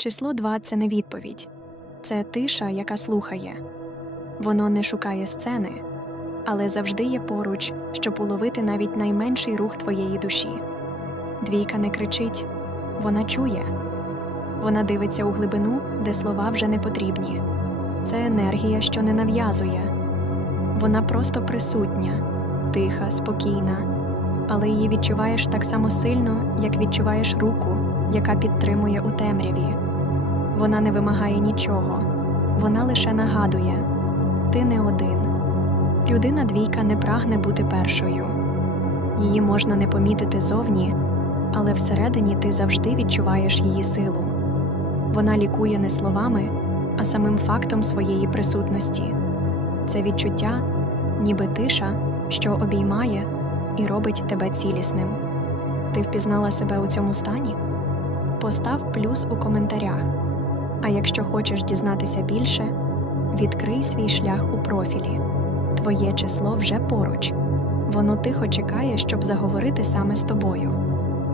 Число 2 – це не відповідь, це тиша, яка слухає. Воно не шукає сцени, але завжди є поруч, щоб уловити навіть найменший рух твоєї душі. Двійка не кричить, вона чує. Вона дивиться у глибину, де слова вже не потрібні. Це енергія, що не нав'язує. Вона просто присутня, тиха, спокійна, але її відчуваєш так само сильно, як відчуваєш руку, яка підтримує у темряві. Вона не вимагає нічого, вона лише нагадує ти не один. Людина двійка не прагне бути першою. Її можна не помітити зовні, але всередині ти завжди відчуваєш її силу. Вона лікує не словами, а самим фактом своєї присутності. Це відчуття, ніби тиша, що обіймає і робить тебе цілісним. Ти впізнала себе у цьому стані? Постав плюс у коментарях. А якщо хочеш дізнатися більше, відкрий свій шлях у профілі. Твоє число вже поруч. Воно тихо чекає, щоб заговорити саме з тобою.